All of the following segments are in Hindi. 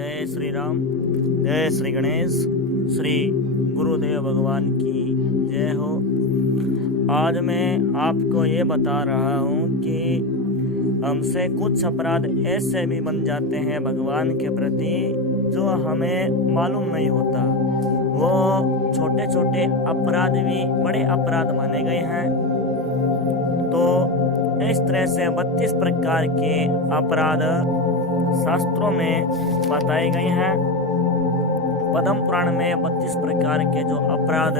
जय श्री राम, जय श्री गणेश, श्री गुरुदेव भगवान की जय हो। आज मैं आपको ये बता रहा हूँ कि हमसे कुछ अपराध ऐसे भी बन जाते हैं भगवान के प्रति जो हमें मालूम नहीं होता। वो छोटे छोटे अपराध भी बड़े अपराध माने गए हैं। तो इस तरह से 32 प्रकार के अपराध शास्त्रों में बताए गए हैं। पद्म पुराण में 32 प्रकार के जो अपराध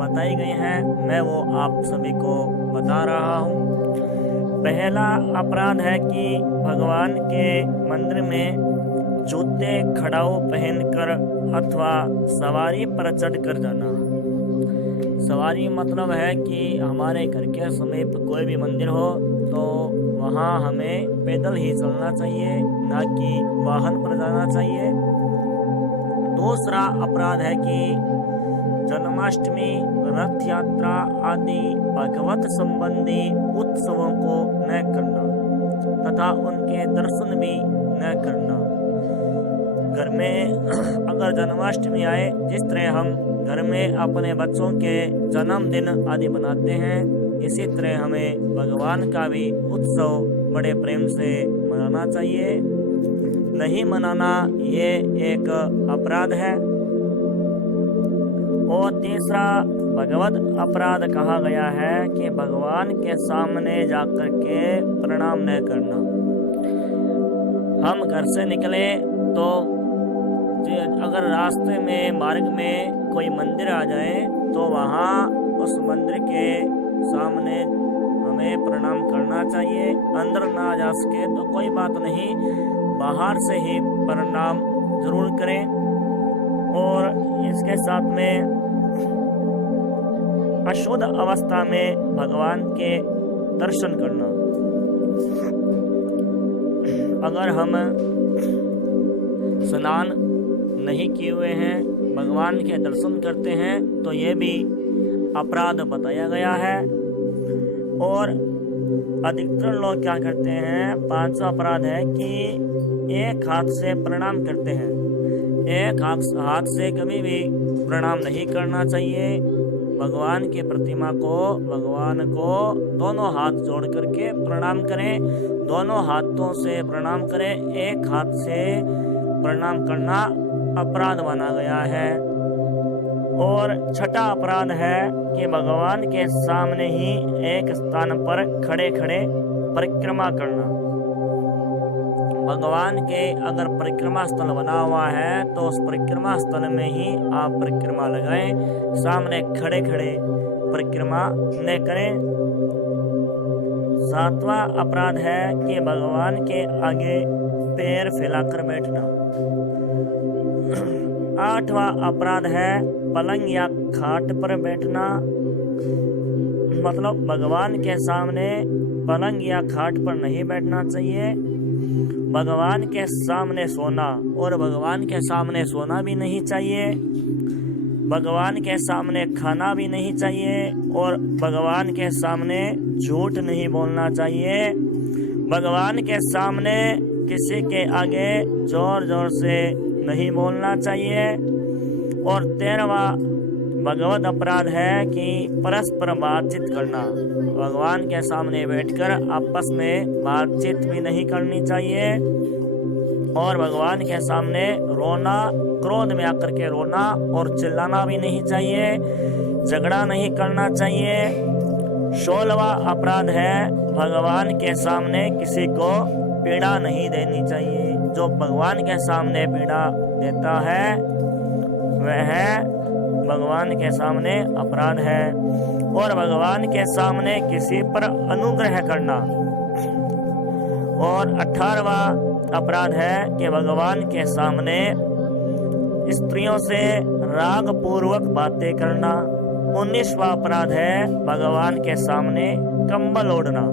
बताए गए हैं, मैं वो आप सभी को बता रहा हूँ। पहला अपराध है कि भगवान के मंदिर में जूते खड़ाऊ पहनकर अथवा सवारी पर चढ़कर जाना। सवारी मतलब है कि हमारे घर के समीप कोई भी मंदिर हो तो वहाँ हमें पैदल ही चलना चाहिए, ना कि वाहन पर जाना चाहिए। दूसरा अपराध है कि जन्माष्टमी, रथ यात्रा आदि भगवत संबंधी उत्सवों को न करना तथा उनके दर्शन भी न करना। घर में अगर जन्माष्टमी आए, जिस तरह हम घर में अपने बच्चों के जन्मदिन आदि मनाते हैं, इसी तरह हमें भगवान का भी उत्सव बड़े प्रेम से मनाना चाहिए। नहीं मनाना ये एक अपराध है। और तीसरा भगवत अपराध कहा गया है कि भगवान के सामने जाकर के प्रणाम न करना। हम घर से निकले तो अगर रास्ते में मार्ग में कोई मंदिर आ जाए तो वहाँ उस मंदिर के सामने हमें प्रणाम करना चाहिए। अंदर ना जा सके तो कोई बात नहीं, बाहर से ही प्रणाम जरूर करें। और इसके साथ में अशुद्ध अवस्था में भगवान के दर्शन करना। अगर हम स्नान नहीं किए हुए हैं, भगवान के दर्शन करते हैं, तो ये भी अपराध बताया गया है। और अधिकतर लोग क्या करते हैं, पांचवा अपराध है कि एक हाथ से प्रणाम करते हैं। एक हाथ से कभी भी प्रणाम नहीं करना चाहिए। भगवान की प्रतिमा को, भगवान को दोनों हाथ जोड़ करके प्रणाम करें। दोनों हाथों से प्रणाम करें। एक हाथ से प्रणाम करना अपराध माना गया है। और छठा अपराध है कि भगवान के सामने ही एक स्थान पर खड़े खड़े परिक्रमा करना। भगवान के अगर परिक्रमा स्थल बना हुआ है तो उस परिक्रमा स्थल में ही आप परिक्रमा लगाएं, सामने खड़े खड़े परिक्रमा न करें। सातवां अपराध है कि भगवान के आगे पैर फैलाकर बैठना। आठवां अपराध है पलंग या खाट पर बैठना। मतलब भगवान के सामने पलंग या खाट पर नहीं बैठना चाहिए। भगवान के सामने सोना, और भगवान के सामने सोना भी नहीं चाहिए। भगवान के सामने खाना भी नहीं चाहिए। और भगवान के सामने झूठ नहीं बोलना चाहिए। भगवान के सामने किसी के आगे जोर जोर से नहीं बोलना चाहिए। और 13वां भगवत अपराध है कि परस्पर बातचीत करना। भगवान के सामने बैठकर आपस में बातचीत भी नहीं करनी चाहिए। और भगवान के सामने रोना, क्रोध में आकर के रोना और चिल्लाना भी नहीं चाहिए। झगड़ा नहीं करना चाहिए। 16वां अपराध है भगवान के सामने किसी को पीड़ा नहीं देनी चाहिए। जो भगवान के सामने पीड़ा देता है वह भगवान के सामने अपराध है। और भगवान के सामने किसी पर अनुग्रह करना। और 18वां अपराध है कि भगवान के सामने स्त्रियों से राग पूर्वक बातें करना। 19वां अपराध है भगवान के सामने कंबल ओढ़ना।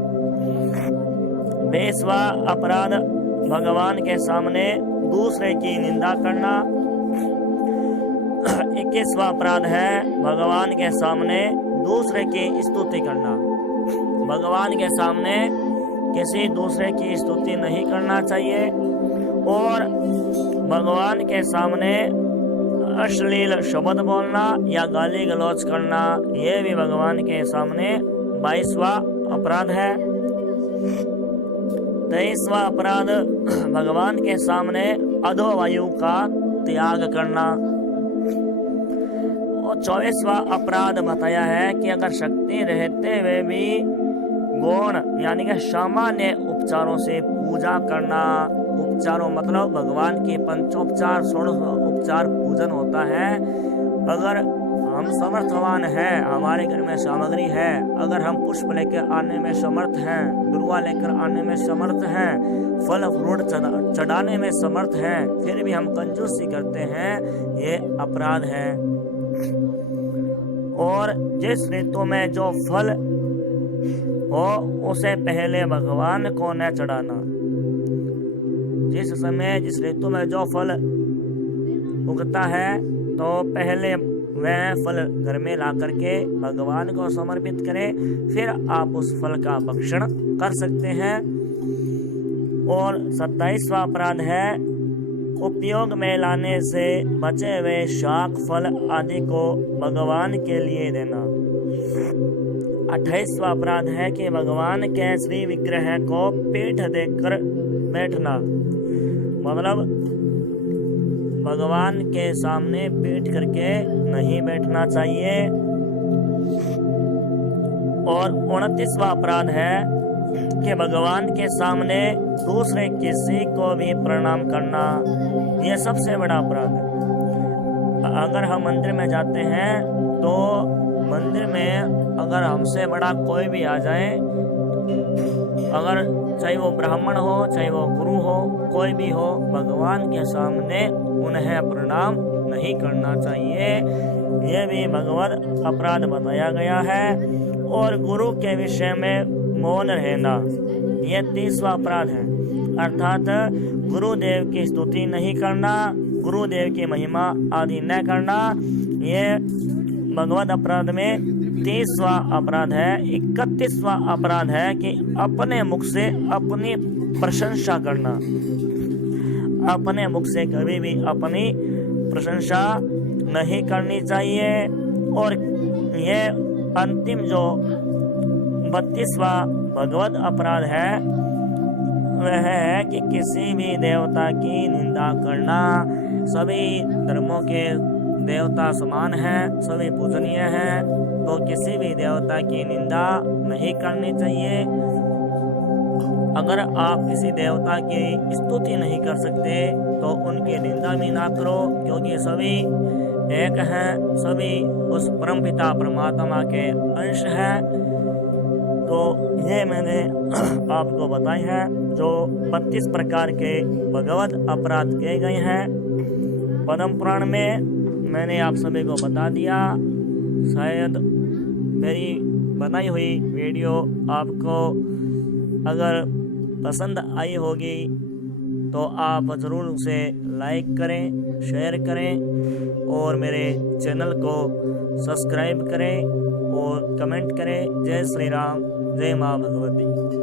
20वां अपराध भगवान के सामने दूसरे की निंदा करना। 21वां अपराध है भगवान के सामने दूसरे की स्तुति करना। भगवान के सामने किसी दूसरे की स्तुति नहीं करना चाहिए। और भगवान के सामने अश्लील शब्द बोलना या गाली गलौज करना, ये भी भगवान के सामने 22वां अपराध है। 23वां अपराध भगवान के सामने अधोवायु का त्याग करना। और 24वां अपराध बताया है कि अगर शक्ति रहते हुए भी गौण यानी कि सामान्य उपचारों से पूजा करना। उपचारों मतलब भगवान के पंचोपचार 16 उपचार पूजन होता है। अगर हम समर्थवान हैं, हमारे घर में सामग्री है, अगर हम पुष्प लेकर आने में समर्थ हैं, दुर्वा लेकर आने में समर्थ हैं, फल फ्रूट चढ़ाने में समर्थ हैं, फिर भी हम कंजूसी करते हैं, ये अपराध है। और जिस ऋतु में जो फल हो उसे पहले भगवान को न चढ़ाना। जिस समय जिस ऋतु में जो फल उगता है तो पहले वह फल घर में ला करके भगवान को समर्पित करें, फिर आप उस फल का भक्षण कर सकते हैं। और 27वां अपराध है उपयोग में लाने से बचे हुए शाक फल आदि को भगवान के लिए देना। 28वां अपराध है कि भगवान के श्री विग्रह को पीठ देकर बैठना, मतलब भगवान के सामने पीठ करके नहीं बैठना चाहिए। और 29वां अपराध है कि भगवान के सामने दूसरे किसी को भी प्रणाम करना, यह सबसे बड़ा अपराध है। अगर हम मंदिर में जाते हैं तो मंदिर में अगर हमसे बड़ा कोई भी आ जाए, अगर चाहे वो ब्राह्मण हो चाहे वो गुरु हो, कोई भी हो, भगवान के सामने उन्हें प्रणाम नहीं करना चाहिए। यह भी भगवत अपराध बताया गया है। और गुरु के विषय में मौन रहना, यह 30वां अपराध है, अर्थात गुरुदेव की स्तुति नहीं करना, गुरुदेव की महिमा आदि न करना, यह भगवत अपराध में 30वां अपराध है। 31वां अपराध है कि अपने मुख से अपनी प्रशंसा करना। अपने मुख से कभी भी अपनी प्रशंसा नहीं करनी चाहिए। और यह अंतिम जो 32वां भगवत अपराध है वह है कि किसी भी देवता की निंदा करना। सभी धर्मों के देवता समान हैं, सभी पूजनीय हैं, तो किसी भी देवता की निंदा नहीं करनी चाहिए। अगर आप किसी देवता की स्तुति नहीं कर सकते तो उनकी निंदा भी ना करो, क्योंकि सभी एक हैं, सभी उस परमपिता परमात्मा के अंश हैं। तो ये मैंने आपको बताई है जो 32 प्रकार के भगवत अपराध किए गए हैं पद्म पुराण में। मैंने आप सभी को बता दिया। शायद मेरी बनाई हुई वीडियो आपको अगर पसंद आई होगी तो आप ज़रूर उसे लाइक करें, शेयर करें और मेरे चैनल को सब्सक्राइब करें और कमेंट करें। जय श्री राम, जय माँ भगवती।